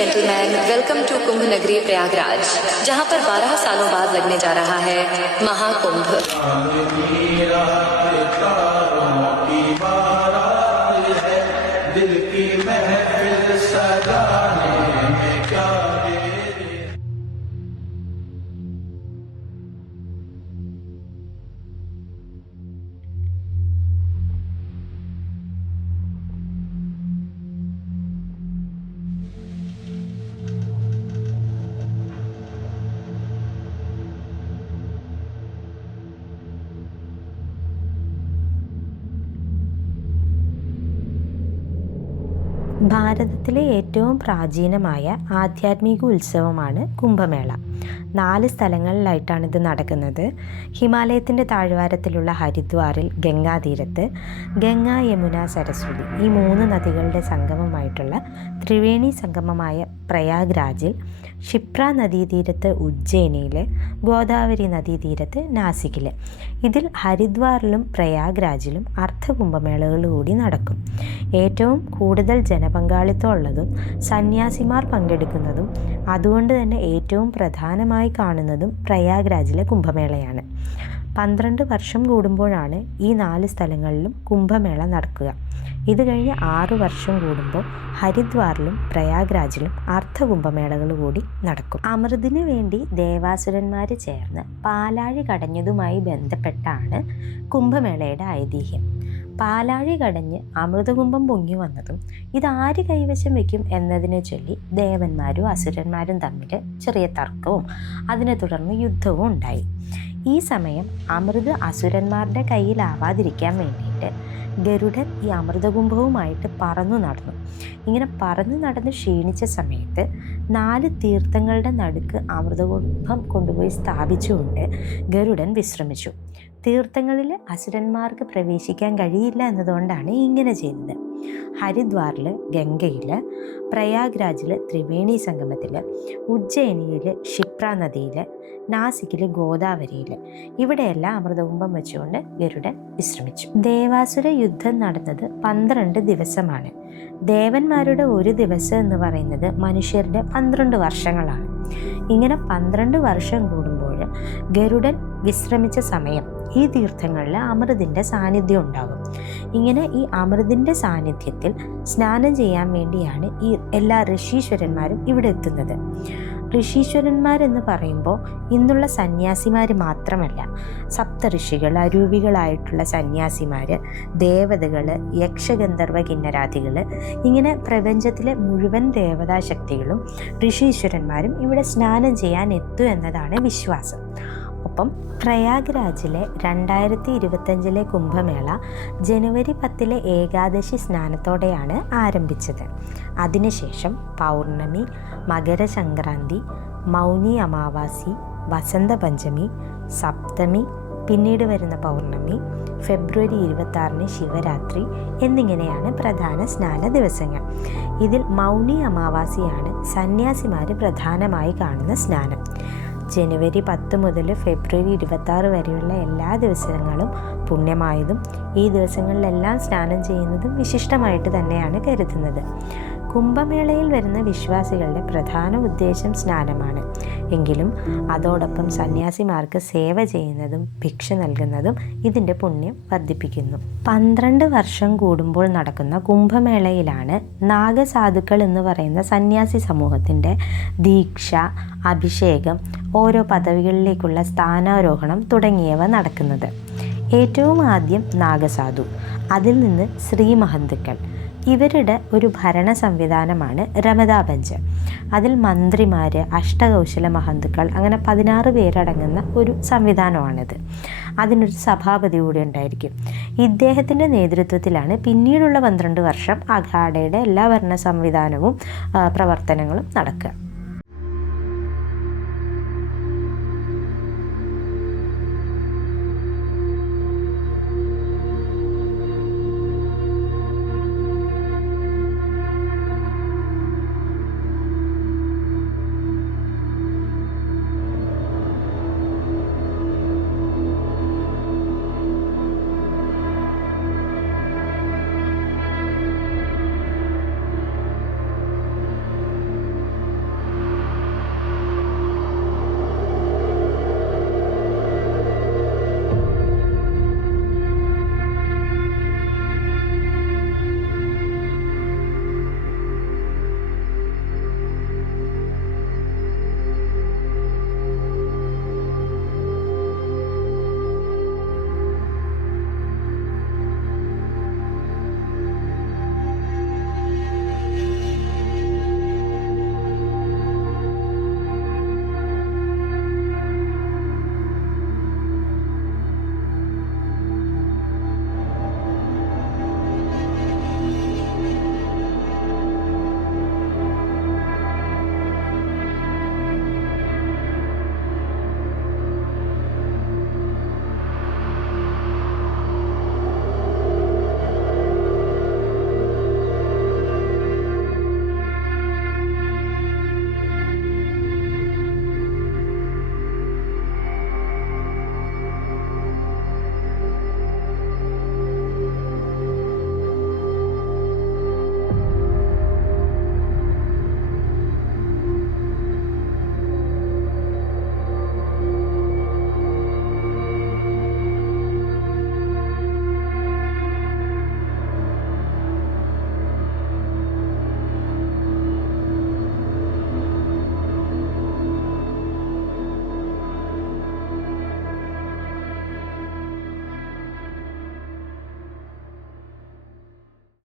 Gentleman, welcome to कुंभ नगरी प्रयागराज, जहां पर 12 सालों बाद लगने जा रहा है महाकुंभ। ഭാരതത്തിലെ ഏറ്റവും പ്രാചീനമായ ആധ്യാത്മിക ഉത്സവമാണ് കുംഭമേള. 4 സ്ഥലങ്ങളിലായിട്ടാണ് ഇത് നടക്കുന്നത്. ഹിമാലയത്തിൻ്റെ താഴ്വാരത്തിലുള്ള ഹരിദ്വാറിൽ ഗംഗാതീരത്ത്, ഗംഗ, യമുന, സരസ്വതി ഈ 3 നദികളുടെ സംഗമമായിട്ടുള്ള ത്രിവേണി സംഗമമായ പ്രയാഗ്രാജിൽ, ക്ഷിപ്ര നദീതീരത്ത് ഉജ്ജയിനിയിൽ, ഗോദാവരി നദീതീരത്ത് നാസിക്കിൽ. ഇതിൽ ഹരിദ്വാറിലും പ്രയാഗ്രാജിലും അർദ്ധകുംഭമേളകൾ കൂടി നടക്കും. ഏറ്റവും കൂടുതൽ ജനപങ്കാളിത്തം ഉള്ളതും സന്യാസിമാർ പങ്കെടുക്കുന്നതും അതുകൊണ്ട് തന്നെ ഏറ്റവും പ്രധാനമായി കാണുന്നതും പ്രയാഗ്രാജിലെ കുംഭമേളയാണ്. 12 വർഷം കൂടുമ്പോഴാണ് ഈ 4 സ്ഥലങ്ങളിലും കുംഭമേള നടക്കുക. ഇത് കഴിഞ്ഞ് 6 വർഷം കൂടുമ്പോൾ ഹരിദ്വാറിലും പ്രയാഗ്രാജിലും അർദ്ധകുംഭമേളകൾ കൂടി നടക്കും. അമൃതിന് വേണ്ടി ദേവാസുരന്മാർ ചേർന്ന് പാലാഴി കടഞ്ഞതുമായി ബന്ധപ്പെട്ടാണ് കുംഭമേളയുടെ ഐതിഹ്യം. പാലാഴി കടഞ്ഞ് അമൃതകുംഭം പൊങ്ങി വന്നതും ഇതാര് കൈവശം വയ്ക്കും എന്നതിനെ ചൊല്ലി ദേവന്മാരും അസുരന്മാരും തമ്മിൽ ചെറിയ തർക്കവും അതിനെ തുടർന്ന് യുദ്ധവും ഉണ്ടായി. ഈ സമയം അമൃത് അസുരന്മാരുടെ കയ്യിലാവാതിരിക്കാൻ വേണ്ടിയിട്ട് ഗരുഡൻ ഈ അമൃതകുംഭവുമായിട്ട് പറന്നു നടന്നു. ഇങ്ങനെ പറന്നു നടന്ന് ക്ഷീണിച്ച സമയത്ത് 4 തീർത്ഥങ്ങളുടെ നടുക്ക് അമൃതകുംഭം കൊണ്ടുപോയി സ്ഥാപിച്ചുകൊണ്ട് ഗരുഡൻ വിശ്രമിച്ചു. തീർത്ഥങ്ങളിൽ അസുരന്മാർക്ക് പ്രവേശിക്കാൻ കഴിയില്ല എന്നതുകൊണ്ടാണ് ഇങ്ങനെ ചെയ്തത്. ഹരിദ്വാറിൽ ഗംഗയിൽ, പ്രയാഗ്രാജിൽ ത്രിവേണി സംഗമത്തിൽ, ഉജ്ജയിനിയിൽ ക്ഷിപ്ര നദിയിൽ, നാസിക്കിൽ ഗോദാവരിയിൽ ഇവിടെയെല്ലാം അമൃതകുംഭം വെച്ചുകൊണ്ട് ഗരുഡൻ വിശ്രമിച്ചു. ദേവാസുര യുദ്ധം നടന്നത് 12 ദിവസമാണ്. ദേവന്മാരുടെ ഒരു ദിവസം എന്ന് പറയുന്നത് മനുഷ്യരുടെ 12 വർഷങ്ങളാണ്. ഇങ്ങനെ 12 വർഷം കൂടുമ്പോൾ ഗരുഡൻ വിശ്രമിച്ച സമയം ഈ തീർത്ഥങ്ങളിൽ അമൃതിൻ്റെ സാന്നിധ്യം ഉണ്ടാകും. ഇങ്ങനെ ഈ അമൃതിൻ്റെ സാന്നിധ്യത്തിൽ സ്നാനം ചെയ്യാൻ വേണ്ടിയാണ് ഈ എല്ലാ ഋഷീശ്വരന്മാരും ഇവിടെ എത്തുന്നത്. ഋഷീശ്വരന്മാരെന്ന് പറയുമ്പോൾ ഇന്നുള്ള സന്യാസിമാർ മാത്രമല്ല, സപ്തഋഷികൾ, അരൂപികളായിട്ടുള്ള സന്യാസിമാർ, ദേവതകൾ, യക്ഷഗന്ധർവ കിന്നരാദികൾ, ഇങ്ങനെ പ്രപഞ്ചത്തിലെ മുഴുവൻ ദേവതാശക്തികളും ഋഷീശ്വരന്മാരും ഇവിടെ സ്നാനം ചെയ്യാൻ എത്തും എന്നതാണ് വിശ്വാസം. ഒപ്പം പ്രയാഗ്രാജിലെ 2025 കുംഭമേള ജനുവരി 10 ഏകാദശി സ്നാനത്തോടെയാണ് ആരംഭിച്ചത്. അതിനുശേഷം പൗർണമി, മകരസംക്രാന്തി, മൗനി അമാവാസി, വസന്ത പഞ്ചമി, സപ്തമി, പിന്നീട് വരുന്ന പൗർണമി, ഫെബ്രുവരി 26 ശിവരാത്രി എന്നിങ്ങനെയാണ് പ്രധാന സ്നാന ദിവസങ്ങൾ. ഇതിൽ മൗനി അമാവാസിയാണ് സന്യാസിമാർ പ്രധാനമായി കാണുന്ന സ്നാനം. ജനുവരി 10 മുതൽ ഫെബ്രുവരി 26 വരെയുള്ള എല്ലാ ദിവസങ്ങളും പുണ്യമായതും ഈ ദിവസങ്ങളിലെല്ലാം സ്നാനം ചെയ്യുന്നതും വിശിഷ്ടമായിട്ട് തന്നെയാണ് കരുതുന്നത്. കുംഭമേളയിൽ വരുന്ന വിശ്വാസികളുടെ പ്രധാന ഉദ്ദേശം സ്നാനമാണ്. എങ്കിലും അതോടൊപ്പം സന്യാസിമാർക്ക് സേവ ചെയ്യുന്നതും ഭിക്ഷ നൽകുന്നതും ഇതിൻ്റെ പുണ്യം വർദ്ധിപ്പിക്കുന്നു. 12 വർഷം കൂടുമ്പോൾ നടക്കുന്ന കുംഭമേളയിലാണ് നാഗസാധുക്കൾ എന്ന് പറയുന്ന സന്യാസി സമൂഹത്തിൻ്റെ ദീക്ഷ, അഭിഷേകം, ഓരോ പദവികളിലേക്കുള്ള സ്ഥാനാരോഹണം തുടങ്ങിയവ നടക്കുന്നത്. ഏറ്റവും ആദ്യം നാഗസാധു, അതിൽ നിന്ന് ശ്രീ മഹന്തുക്കൾ. ഇവരുടെ ഒരു ഭരണ സംവിധാനമാണ് രമതാബഞ്ച്. അതിൽ മന്ത്രിമാർ, അഷ്ടകൗശല മഹന്തുക്കൾ, അങ്ങനെ 16 പേരടങ്ങുന്ന ഒരു സംവിധാനമാണിത്. അതിനൊരു സഭാപതി കൂടി ഉണ്ടായിരിക്കും. ഇദ്ദേഹത്തിൻ്റെ നേതൃത്വത്തിലാണ് പിന്നീടുള്ള 12 വർഷം അഖാഡയുടെ എല്ലാ ഭരണ സംവിധാനവും പ്രവർത്തനങ്ങളും നടക്കുക.